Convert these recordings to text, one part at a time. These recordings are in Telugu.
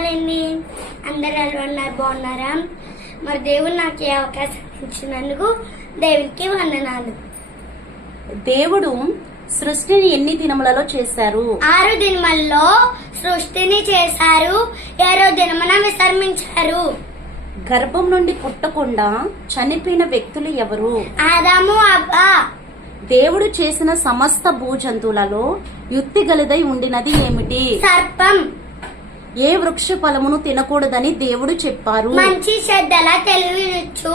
వందనాలండి అందరు ఎలా ఉన్నారు? బాగున్నారా? మరి దేవుడు నాకు ఈ అవకాశం ఇచ్చినందుకు దేవునికి వందనాలు. దేవుడు సృష్టిని ఎన్ని దినములలో చేశారు? ఆరు దినముల్లో సృష్టిని చేశారు. ఏడో దినమున విశ్రమించారు గర్భం నుండి పుట్టకుండా చనిపోయిన వ్యక్తులు ఎవరు? ఆదాము అబ్బా. దేవుడు చేసిన సమస్త భూజంతువులలో యుక్తి గలదై ఉండినది ఏమిటి? సర్పం. ఏ వృక్ష ఫలమును తినకూడదని దేవుడు చెప్పారు. మంచి చెడ్డల తెలివిచ్చు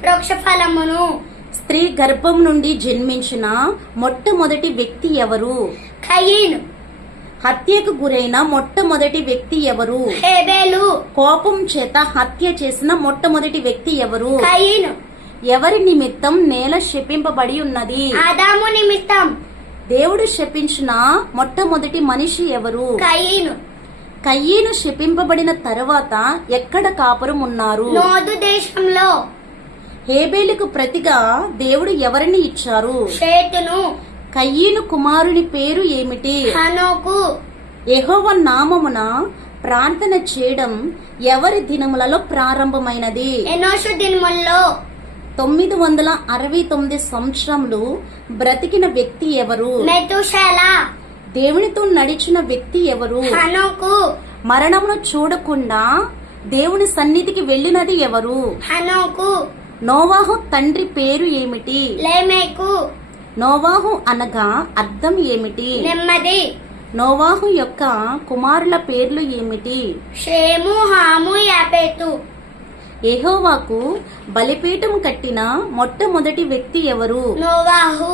వృక్ష ఫలమును స్త్రీ గర్భం నుండి జన్మించిన మొట్టమొదటి వ్యక్తి ఎవరు? కయ్యను హత్యకు గురైన మొట్టమొదటి వ్యక్తి ఎవరు? హేబేలు. కోపం చేత హత్య చేసిన మొట్టమొదటి వ్యక్తి ఎవరు? కయ్యను ఎవరి నిమిత్తం నేల శపింపబడి ఉన్నది? ఆదాము నిమిత్తం. దేవుడు శపించిన మొట్టమొదటి మనిషి ఎవరు? కయ్యను కయ్యను శపింపబడిన తరువాత ఎక్కడ కాపురం ఉన్నారు నోదు దేశంలో హేబేలుకు ప్రతిగా దేవుడు ఎవరిని ఇచ్చారు? షేతును కయ్యను కుమారుని పేరు ఏమిటి? హనోకు యెహోవా నామమున ప్రార్థన చేయడం ఎవరి దినములలో ప్రారంభమైనది? ఎనోషు దినముల్లో తొమ్మిది వందల అరవై తొమ్మిది సంవత్సరములు బ్రతికిన వ్యక్తి ఎవరు? మెతుషల దేవునితో నడిచిన వ్యక్తి ఎవరు? హనోకు. మరణమును చూడకుండా దేవుని సన్నిధికి వెళ్ళినది ఎవరు? హనోకు. నోవాహు తండ్రి పేరు ఏమిటి? లేమేకు. నోవాహు అనగా అర్థం ఏమిటి? నెమ్మది. నోవాహు యొక్క కుమారుల పేర్లు ఏమిటి? షేము హాము యాపేతు యెహోవాకు బలిపీఠం కట్టిన మొట్టమొదటి వ్యక్తి ఎవరు? నోవాహు.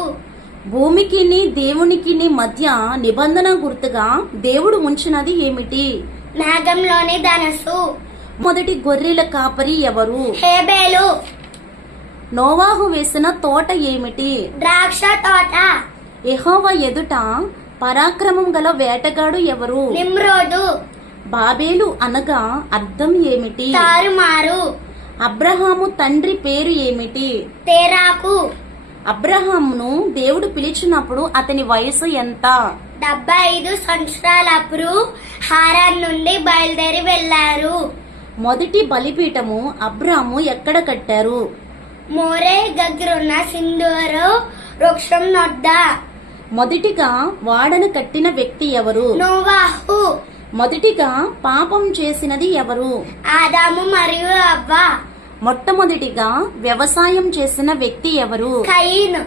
భూమికిని దేవునికిని మధ్య నిబంధన గుర్తుగా దేవుడు ఉంచినది ఏమిటి? మేఘంలోని ధనస్సు మొదటి గొర్రెల కాపరి ఎవరు? హేబేలు. నోవాహు వేసిన తోట ఏమిటి? ద్రాక్ష తోట. యెహోవా ఎదుట పరాక్రమం గల వేటగాడు ఎవరు? నిమ్రోదు. బాబేలు అనగా అర్థం ఏమిటి? తారుమారు. అబ్రహాము తండ్రి పేరు ఏమిటి? తేరాకు. అబ్రహామును దేవుడు పిలిచినప్పుడు అతని వయసు ఎంత? డెబ్బై ఐదు సంవత్సరాలప్పుడు హారాన్ నుండి బయలుదేరి వెళ్ళారు మొదటి బలిపీఠము అబ్రాము ఎక్కడ కట్టారు? మోరే దగ్గరున్న సింధూరు వృక్షం నొద్ద. మొదటిగా వాడను కట్టిన వ్యక్తి ఎవరు? నోవాహు. మొదటిగా పాపం చేసినది ఎవరు? ఆదాము మరియు అవ్వ. మొట్టమొదటిగా వ్యవసాయం చేసిన వ్యక్తి ఎవరు? కయీను.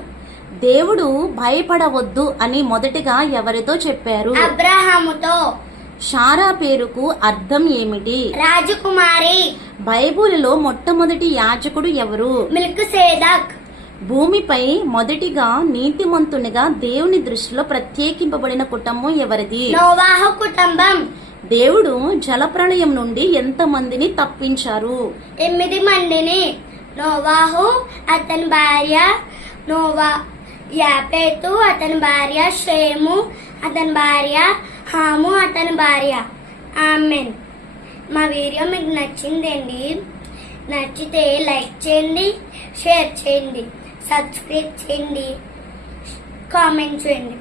దేవుడు భయపడవద్దు అని మొదటిగా ఎవరితో చెప్పారు? అబ్రహాముతో. షారా పేరుకు అర్థం ఏమిటి? రాజకుమారి. బైబిలులో మొట్టమొదటి యాజకుడు ఎవరు? మిల్క్ సేదక్ భూమిపై మొదటిగా నీతిమంతునిగా దేవుని దృష్టిలో ప్రత్యేకింపబడిన కుటుంబం ఎవరిది? నోవాహు కుటుంబం. దేవుడు జలప్రళయం నుండి ఎంత మందిని తప్పించారు? ఎనిమిది మందిని. నోవాహు అతని భార్య నోవా యాపేతు అతని భార్య షేము అతని భార్య హాము అతని భార్య. ఆమెన్. మా వీడియో మీకు నచ్చిందండి నచ్చితే లైక్ చేయండి షేర్ చేయండి సబ్స్క్రైబ్ చేయండి కామెంట్ చేయండి.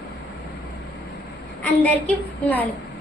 అందరికీ వందనాలు.